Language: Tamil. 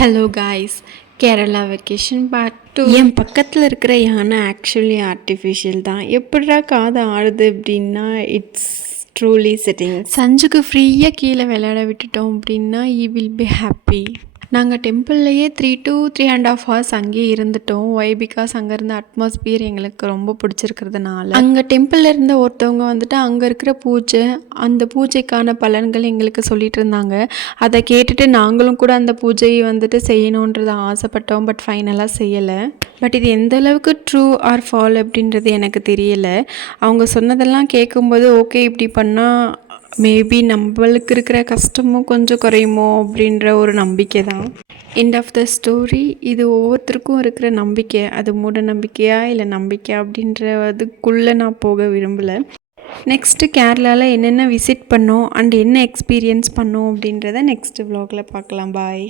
Hello guys, Kerala vacation part 2. என் பக்கத்தில் இருக்கிற யானை ஆக்சுவலி ஆர்டிஃபிஷியல் தான். எப்படிடா காது ஆடுது அப்படின்னா இட்ஸ் ட்ரூலி செட்டிங். சஞ்சுக்கு ஃப்ரீயாக கீழே விளையாட விட்டுட்டோம் அப்படின்னா ஈ வில் பி ஹாப்பி. நாங்கள் டெம்பிள்லையே 3 to 3.5 hours அங்கேயே இருந்துட்டோம். ஒய் பிகாஸ் அங்கே இருந்த அட்மாஸ்பியர் எங்களுக்கு ரொம்ப பிடிச்சிருக்கிறதுனால. அங்கே டெம்பிளில் இருந்த ஒருத்தவங்க வந்துட்டு அங்கே இருக்கிற பூஜை, அந்த பூஜைக்கான பலன்கள் எங்களுக்கு சொல்லிட்டு இருந்தாங்க. அதை கேட்டுட்டு நாங்களும் கூட அந்த பூஜையை வந்துட்டு செய்யணுன்றதை ஆசைப்பட்டோம். பட் ஃபைனலாக செய்யலை. பட் இது எந்த அளவுக்கு ட்ரூ ஆர் ஃபால் அப்படின்றது எனக்கு தெரியலை. அவங்க சொன்னதெல்லாம் கேட்கும்போது ஓகே, இப்படி பண்ணால் மேபி நம்மளுக்கு இருக்கிற கஷ்டமும் கொஞ்சம் குறையுமோ அப்படின்ற ஒரு நம்பிக்கை தான். End of the story. இது ஒவ்வொருத்தருக்கும் இருக்கிற நம்பிக்கை. அது மூட நம்பிக்கையா இல்லை நம்பிக்கை அப்படின்றதுக்குள்ளே நான் போக விரும்பலை. நெக்ஸ்ட்டு கேரளாவில் என்னென்ன விசிட் பண்ணோம் அண்ட் என்ன எக்ஸ்பீரியன்ஸ் பண்ணோம் அப்படின்றத நெக்ஸ்ட் vlogல பார்க்கலாம். பாய்.